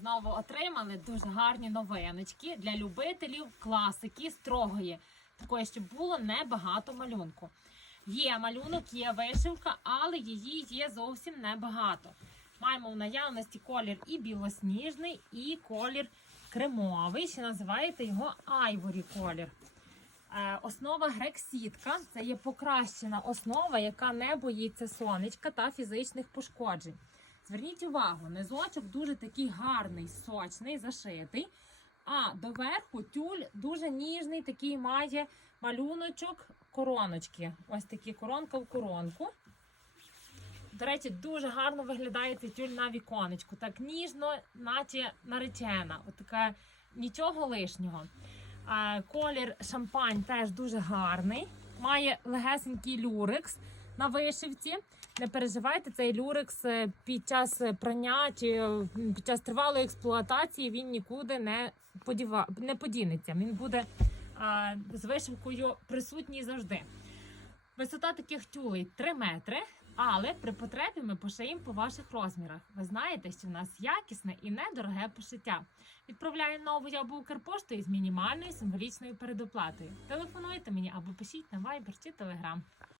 знову отримали дуже гарні новиночки для любителів класики строгої, такої, щоб було небагато малюнку. Є малюнок, є вишивка, але її є зовсім небагато. Маємо в наявності колір і білосніжний, і колір кремовий, ще називаєте його айворі колір. Е, Основа грексітка це є покращена основа, яка не боїться сонечка та фізичних пошкоджень. Зверніть увагу, низочок дуже такий гарний, сочний, зашитий. А доверху тюль дуже ніжний, такий має малюночок короночки. Ось такі коронка в коронку. До речі, дуже гарно виглядає цей тюль на віконечку. Так ніжно, наче наречена. От така нічого лишнього. Колір шампань теж дуже гарний. Має легесенький люрекс на вишивці. Не переживайте, цей люрекс е, під час прання чи е, під час тривалої експлуатації він нікуди не, подіва... не подінеться. Він буде а, з вишивкою присутній завжди. Висота таких тюлей 3 метри, але при потребі ми пошиємо по ваших розмірах. Ви знаєте, що в нас якісне і недороге пошиття. Відправляємо нову або Укрпоштою з мінімальною символічною передоплатою. Телефонуйте мені або пишіть на Viber чи Telegram.